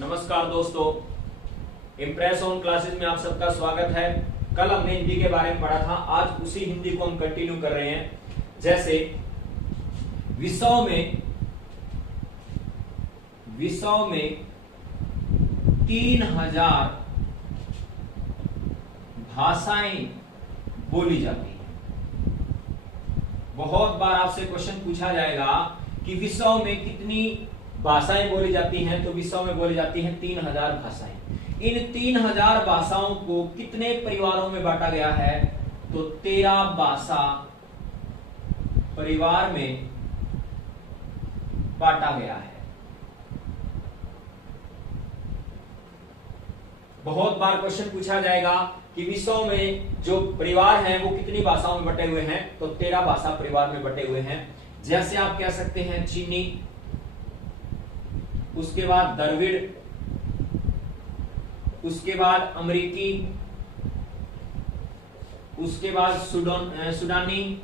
नमस्कार दोस्तों, impress on classes में आप सबका स्वागत है। कल हमने हिंदी के बारे में पढ़ा था, आज उसी हिंदी को हम कंटिन्यू कर रहे हैं। जैसे विषयों में 3000 भाषाएं बोली जाती हैं। बहुत बार आपसे क्वेश्चन पूछा जाएगा कि विषयों में कितनी भाषाएं बोली जाती हैं, तो विषयों में बोली जाती हैं 3000 भाषाएं। इन 3000 भाषाओं को कितने परिवारों में बांटा गया है, तो 13 भाषा परिवार में बांटा गया है। बहुत बार क्वेश्चन पूछा जाएगा कि विषयों में जो परिवार हैं वो कितनी भाषाओं में बटे हुए हैं, तो 13 भाषा परिवार में बटे हुए हैं। जैसे आप कह सकते हैं चीनी, उसके बाद द्रविड़, उसके बाद अमेरिकी, उसके बाद सुडानी,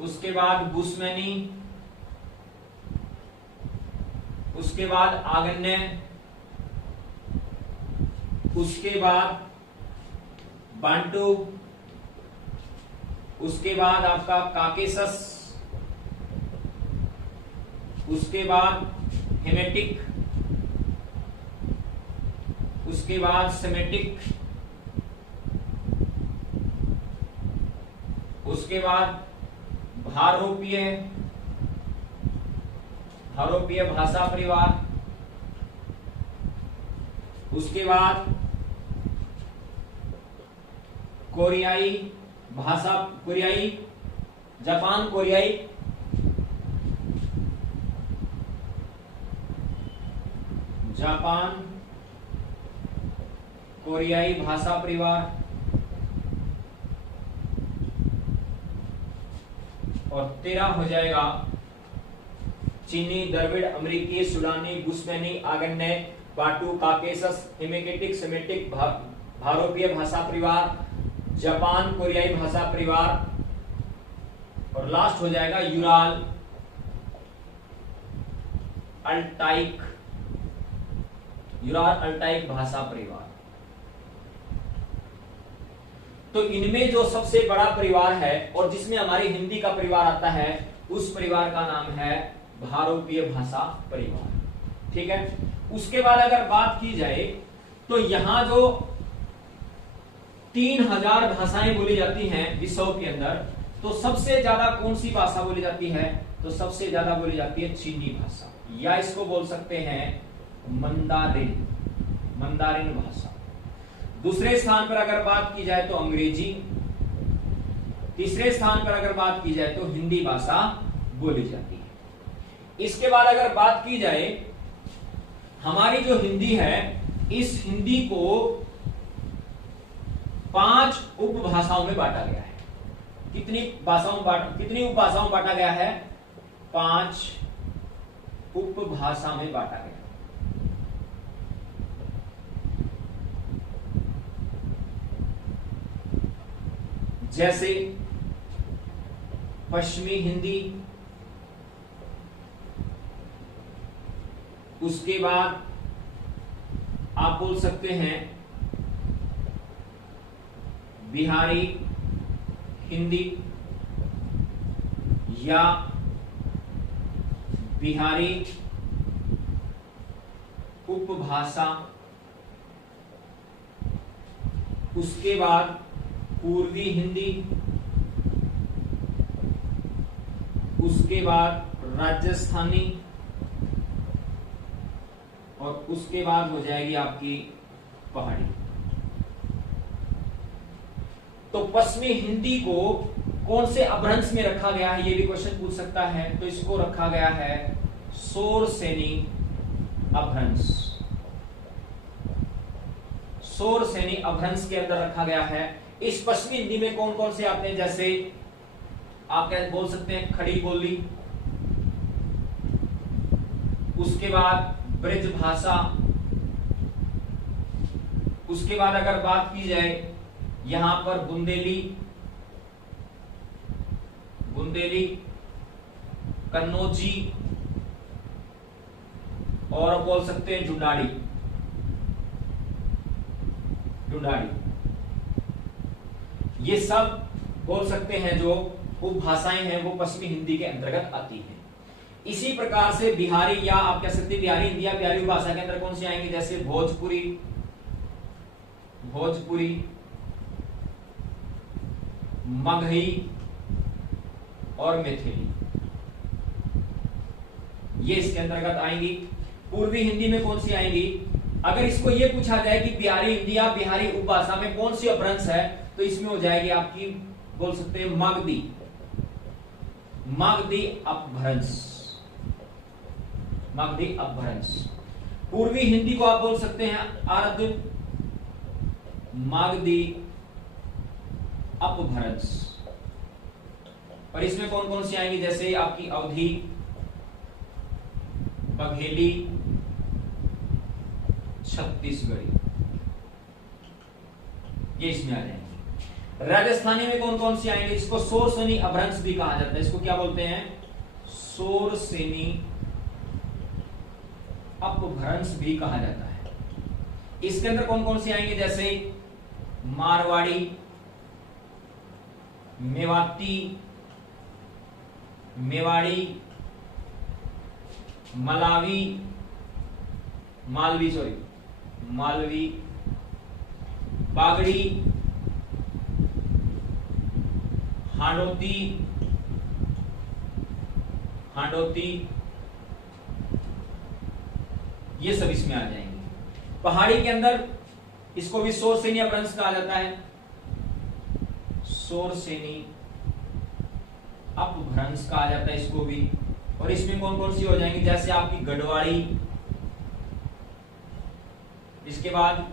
उसके बाद बुस्मैनी, उसके बाद आगन्य, उसके बाद बांटू, उसके बाद आपका काकेशस, उसके बाद हेमेटिक, उसके बाद सेमेटिक, उसके बाद भारोपीय भाषा परिवार, उसके बाद कोरियाई, जापान कोरियाई भाषा परिवार, और 13 हो जाएगा चीनी, द्रविड़, अमेरिकी, सुडानी, बुस्मैनी, आगन्य, बाटू, काकेशस, हेमेटिक, सेमेटिक, भारोपीय भाषा परिवार, जापान कोरियाई भाषा परिवार, और लास्ट हो जाएगा यूराल अल्टाइक भाषा परिवार। तो इनमें जो सबसे बड़ा परिवार है और जिसमें हमारी हिंदी का परिवार आता है, उस परिवार का नाम है भारोपीय भाषा परिवार। ठीक है। उसके बाद अगर बात की जाए तो यहां जो 3000 भाषाएं बोली जाती हैं विषयों के अंदर, तो सबसे ज्यादा कौन सी भाषा बोली जाती है, तो सबसे ज्यादा बोली जाती है चीनी भाषा, या इसको बोल सकते हैं मंदारिन भाषा। दूसरे स्थान पर अगर बात की जाए तो अंग्रेजी, तीसरे स्थान पर अगर बात की जाए तो हिंदी भाषा बोली जाती है। इसके बाद अगर बात की जाए हमारी जो हिंदी है, इस हिंदी को 5 उपभाषाओं में बांटा गया है। कितनी उपभाषाओं में बांटा गया है? 5 उपभाषा में बांटा गया। जैसे पश्चिमी हिंदी, उसके बाद आप बोल सकते हैं बिहारी हिंदी या बिहारी उपभाषा, उसके बाद पूर्वी हिंदी, उसके बाद राजस्थानी, और उसके बाद हो जाएगी आपकी पहाड़ी। तो पश्चिमी हिंदी को कौन से अपभ्रंश में रखा गया है, ये भी क्वेश्चन पूछ सकता है। तो इसको रखा गया है शोरसेनी अपभ्रंश। शोरसेनी अपभ्रंश के अंदर रखा गया है। इस पश्चिमी हिंदी में कौन कौन से आते हैं? जैसे आप क्या बोल सकते हैं खड़ी बोली, उसके बाद ब्रज भाषा, उसके बाद अगर बात की जाए यहां पर बुंदेली, कन्नौजी और बोल सकते हैं ढूंढाड़ी, ढूंढाड़ी। ये सब बोल सकते हैं जो उपभाषाएं हैं वो पश्चिमी हिंदी के अंतर्गत आती हैं। इसी प्रकार से बिहारी, या आप कह सकते हैं बिहारी हिंदी या बिहारी उपभाषा के अंदर कौन सी आएंगी, जैसे भोजपुरी, भोजपुरी, मगही और मैथिली, ये इसके अंतर्गत आएंगी। पूर्वी हिंदी में कौन सी आएंगी? अगर इसको ये पूछा जाए कि बिहारी हिंदी या बिहारी उपभाषा में कौन सी अपभ्रंश है, तो इसमें हो जाएगी आपकी, बोल सकते हैं मगधी, मगधी अपभ्रंश, मगधी अपभ्रंश। पूर्वी हिंदी को आप बोल सकते हैं अर्ध मगधी अपभ्रंश। और इसमें कौन कौन सी आएंगी, जैसे आपकी अवधी, बघेली, छत्तीसगढ़ी, ये इसमें आ जाएंगे। राजस्थानी में कौन कौन सी आएंगे? इसको सोरसेनी अपभ्रंश भी कहा जाता है। इसको क्या बोलते हैं? सोरसेनी अपभ्रंश भी कहा जाता है। इसके अंदर कौन कौन सी आएंगे, जैसे मारवाड़ी, मेवाती, मेवाड़ी, मलावी, मालवी, सॉरी मालवी, बागड़ी, हांडोती, हांडोती, ये सब इसमें आ जाएंगे। पहाड़ी के अंदर इसको भी सोरसेनी अपभ्रंश कहा जाता है, सोरसेनी अपभ्रंश कहा जाता है इसको भी। और इसमें कौन कौन सी हो जाएंगी, जैसे आपकी गढ़वाड़ी, इसके बाद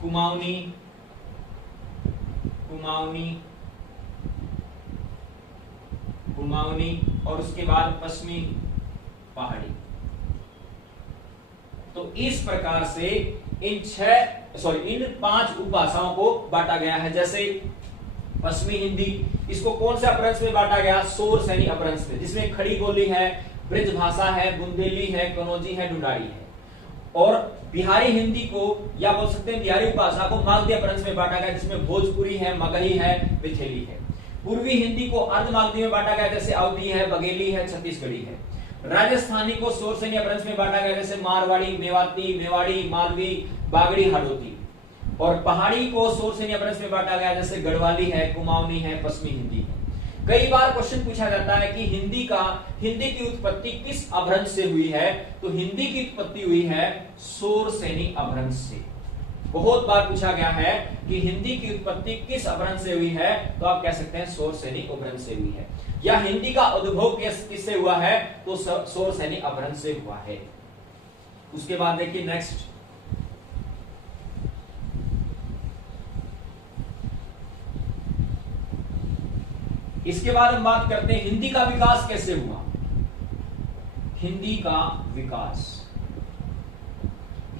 कुमाऊनी, कुमाऊनी, कुमाऊनी, और उसके बाद पश्चिमी पहाड़ी। तो इस प्रकार से इन 5 उपभाषाओं को बांटा गया है। जैसे पश्चिमी हिंदी, इसको कौन से अपभ्रंश में बांटा गया? सोरसेनी अपभ्रंश में, जिसमें खड़ी बोली है, ब्रज भाषा है, बुंदेली है, कनौजी है, ढूंढाड़ी है। और बिहारी हिंदी को, या बोल सकते हैं बिहारी उपभाषा को, मागधी अपभ्रंश में बांटा गया, जिसमें भोजपुरी है, मगही है, मैथिली है। पूर्वी हिंदी को अर्ध मागधी में बांटा गया, जैसे अवधी है, बघेली है, छत्तीसगढ़ी है। राजस्थानी को सोरसेनी अपभ्रंश में बांटा गया, जैसे मारवाड़ी, मेवाती, मेवाड़ी, मालवी, बागड़ी, हाड़ौती। और पहाड़ी को सोरसेनी अपभ्रंश में बांटा गया, जैसे गढ़वाली है, कुमाऊनी है, पश्चिमी हिंदी है। कई बार क्वेश्चन पूछा जाता है कि हिंदी की उत्पत्ति किस अपभ्रंश से हुई है? तो हिंदी की उत्पत्ति हुई है सोरसेनी अपभ्रंश से। बहुत बार पूछा गया है कि हिंदी की उत्पत्ति किस अपभ्रंश से हुई है, तो आप कह सकते हैं सोरसेनी अपभ्रंश से हुई है। या हिंदी का उद्भव किससे हुआ है? तो सोरसेनी अपभ्रंश से हुआ है। उसके बाद देखिए नेक्स्ट, इसके बाद हम बात करते हैं हिंदी का विकास कैसे हुआ। हिंदी का विकास,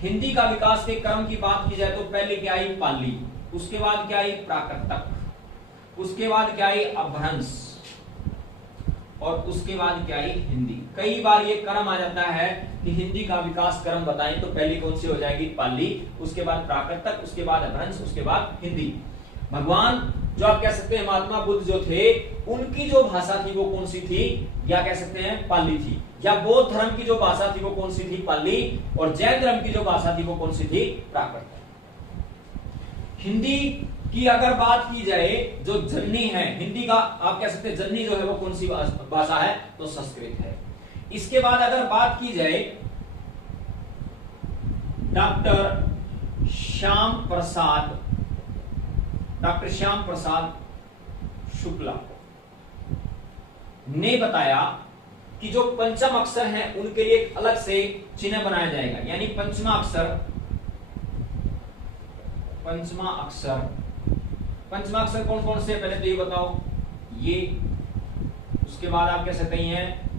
हिंदी का विकास के क्रम की बात की जाए तो पहले क्या आई? पाली, उसके बाद क्या आई? प्राकृतक, उसके बाद क्या आई? अपभ्रंश, और उसके बाद क्या आई? हिंदी। कई बार ये क्रम आ जाता है कि हिंदी का विकास क्रम बताएं, तो पहली कौन सी हो जाएगी? पाली, उसके बाद प्राकृतक, उसके बाद अपभ्रंश, उसके बाद हिंदी। भगवान जो आप कह सकते हैं महात्मा बुद्ध जो थे, उनकी जो भाषा थी वो कौन सी थी? या कह सकते हैं पाली थी। या बौद्ध धर्म की जो भाषा थी वो कौन सी थी? पाली। और जैन धर्म की जो भाषा थी वो कौन सी थी? प्राकृत। हिंदी की अगर बात की जाए, जो जननी है हिंदी का, आप कह सकते हैं जननी जो है वो कौन सी भाषा है? तो संस्कृत है। इसके बाद अगर बात की जाए डॉक्टर श्याम प्रसाद शुक्ला ने बताया कि जो पंचम अक्षर हैं उनके लिए एक अलग से चिन्ह बनाया जाएगा। यानी पंचमा अक्षर कौन कौन से? पहले तो ये बताओ, ये, उसके बाद आप कह सकते हैं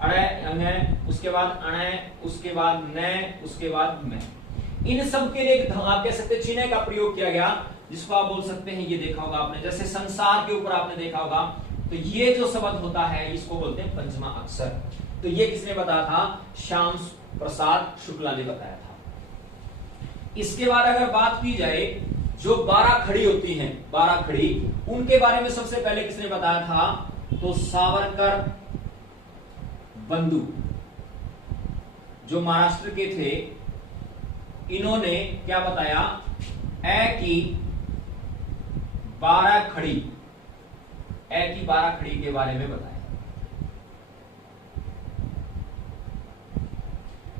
अड़य, उसके बाद अणय, उसके बाद न, उसके बाद में। इन सब के लिए आप कह सकते चिन्ह का प्रयोग किया गया, जिसको आप बोल सकते हैं, ये देखा होगा आपने, जैसे संसार के ऊपर आपने देखा होगा, तो ये जो शब्द होता है इसको बोलते हैं पंचमा अक्षर। तो ये किसने बताया था? प्रसाद शुक्ला ने बताया था। इसके बाद अगर बात की जाए जो 12 खड़ी होती हैं, 12 खड़ी, उनके बारे में सबसे पहले किसने बताया था? तो सावरकर बंधु जो महाराष्ट्र के थे, इन्होंने क्या बताया? ए की 12 खड़ी, ए की 12 खड़ी के बारे में बताया।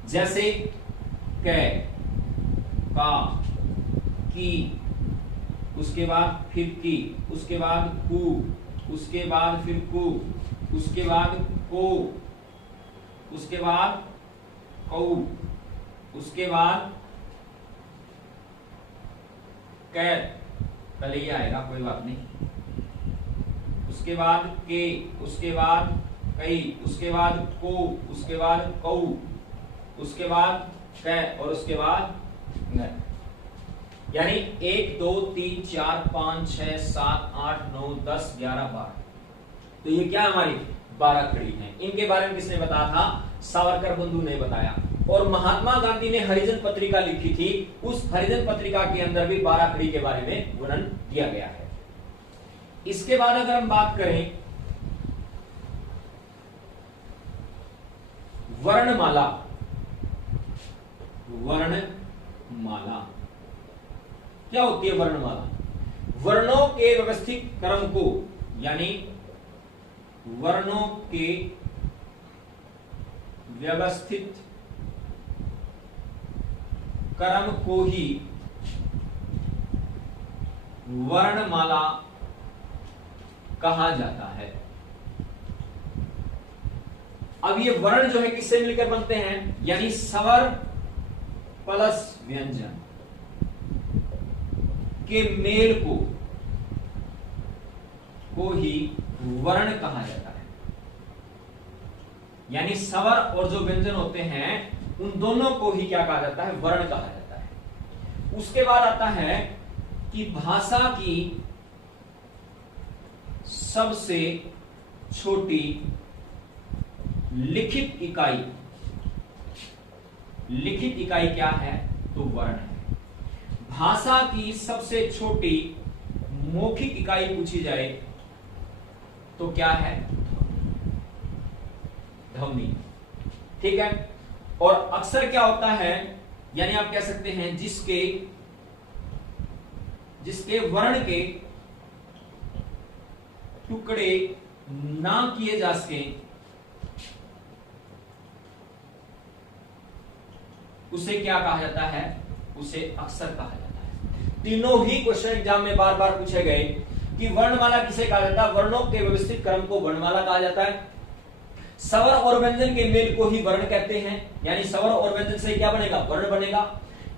जैसे कै, का, की, उसके बाद फिर की, उसके बाद कु, उसके बाद फिर कु, उसके बाद को, उसके बाद कौ, उसके बाद कै, पहले ये आएगा, कोई बात नहीं, उसके बाद के, उसके बाद कई, उसके बाद को, उसके बाद कौ, उसके बाद कै और उसके बाद न। यानी 1 2 3 4 5 6 7 8 9 10 11 12, तो ये क्या हमारी 12 खड़ी हैं। इनके बारे में किसने बताया था? सावरकर बंधु ने बताया। और महात्मा गांधी ने हरिजन पत्रिका लिखी थी, उस हरिजन पत्रिका के अंदर भी 12 खड़ी के बारे में वर्णन दिया गया है। इसके बाद अगर हम बात करें वर्णमाला, वर्णमाला क्या होती है? वर्णमाला वर्णों के व्यवस्थित क्रम को, यानी वर्णों के व्यवस्थित क्रम को ही वर्णमाला कहा जाता है। अब ये वर्ण जो है किससे मिलकर बनते हैं? यानी स्वर प्लस व्यंजन के मेल को ही वर्ण कहा जाता है। यानी स्वर और जो व्यंजन होते हैं उन दोनों को ही क्या कहा जाता है? वर्ण कहा जाता है। उसके बाद आता है कि भाषा की सबसे छोटी लिखित इकाई, लिखित इकाई क्या है? तो वर्ण है। भाषा की सबसे छोटी मौखिक इकाई पूछी जाए तो क्या है? ध्वनि। ठीक है। और अक्सर क्या होता है, यानी आप कह सकते हैं जिसके वर्ण के टुकड़े ना किए जा सके उसे क्या कहा जाता है? उसे अक्सर कहा जाता है। तीनों ही क्वेश्चन एग्जाम में बार बार पूछे गए कि वर्णमाला किसे कहा जाता है? वर्णों के व्यवस्थित क्रम को वर्णमाला कहा जाता है। स्वर और व्यंजन के मेल को ही वर्ण कहते हैं, यानी स्वर और व्यंजन से क्या बनेगा? वर्ण बनेगा।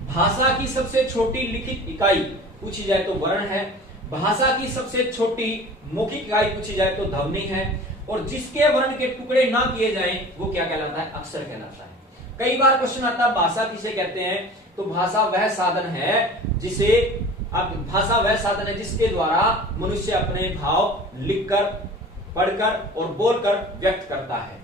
भाषा की सबसे छोटी लिखित इकाई पूछी जाए तो वर्ण है। भाषा की सबसे छोटी मौखिक इकाई पूछी जाए तो ध्वनि है। और जिसके वर्ण के टुकड़े ना किए जाएं वो क्या कहलाता है? अक्षर कहलाता है। कई बार क्वेश्चन आता है भाषा किसे कहते हैं? तो भाषा वह साधन है जिसके द्वारा मनुष्य अपने भाव लिखकर, पढ़कर और बोलकर व्यक्त करता है।